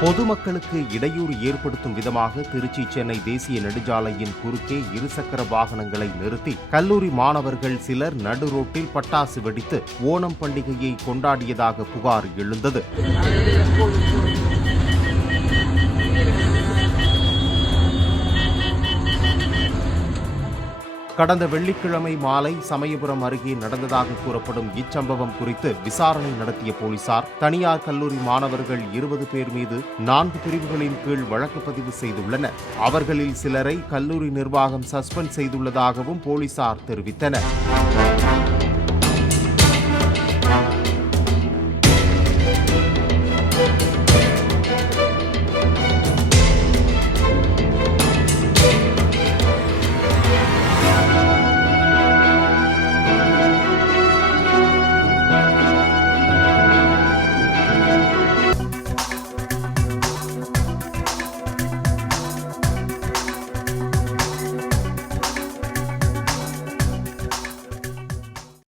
பொதுமக்களுக்கு இடையூறு ஏற்படுத்தும் விதமாக திருச்சி சென்னை தேசிய நெடுஞ்சாலையின் குறுக்கே இருசக்கர வாகனங்களை நிறுத்தி கல்லூரி மாணவர்கள் சிலர் நடுரோட்டில் பட்டாசு வெடித்து ஓணம் பண்டிகையை கொண்டாடியதாக புகார் எழுந்தது. கடந்த வெள்ளிக்கிழமை மாலை சமயபுரம் அருகே நடந்ததாக கூறப்படும் இச்சம்பவம் குறித்து விசாரணை நடத்திய போலீசார் தனியார் கல்லூரி மாணவர்கள் 20 பேர் மீது 4 பிரிவுகளின் கீழ் வழக்கு பதிவு செய்துள்ளனர். அவர்களில் சிலரை கல்லூரி நிர்வாகம் சஸ்பெண்ட் செய்துள்ளதாகவும் போலீசார் தெரிவித்தனர்.